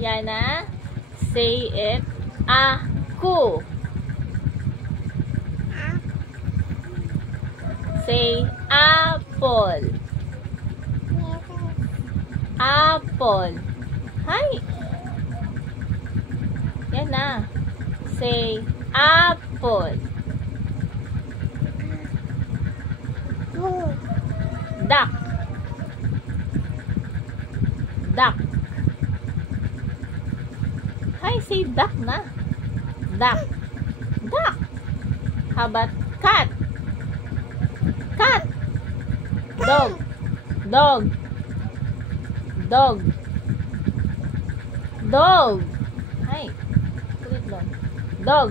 Yana, say it. Aku. Say apple. Apple. Hi. Yana, say apple. Duck. Duck. Hi, say duck na. Duck. Duck. How about cat? Cat. Dog. Dog. Dog. Dog. Hi. Kulit lang. Dog.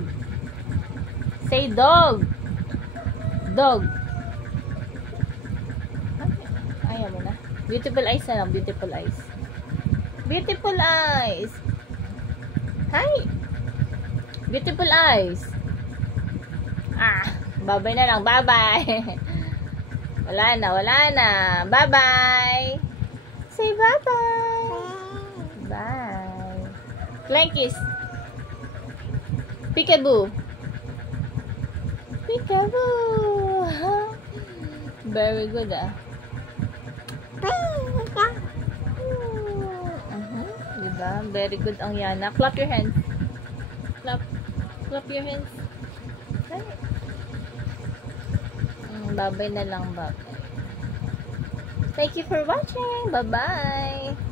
Say dog. Dog. Ayaw mo na. Beautiful eyes na lang. Beautiful eyes. Beautiful eyes. Hi. Beautiful eyes. Bye-bye na lang. Bye-bye. Wala na. Wala na. Bye-bye. Say bye-bye. Bye. Flying kiss. Peekaboo. Peekaboo. Very good, Diba? Very good ang Yana. Clap your hands. Clap. Clap your hands. Hi. Bye-bye na lang. Bye-bye. Thank you for watching. Bye-bye.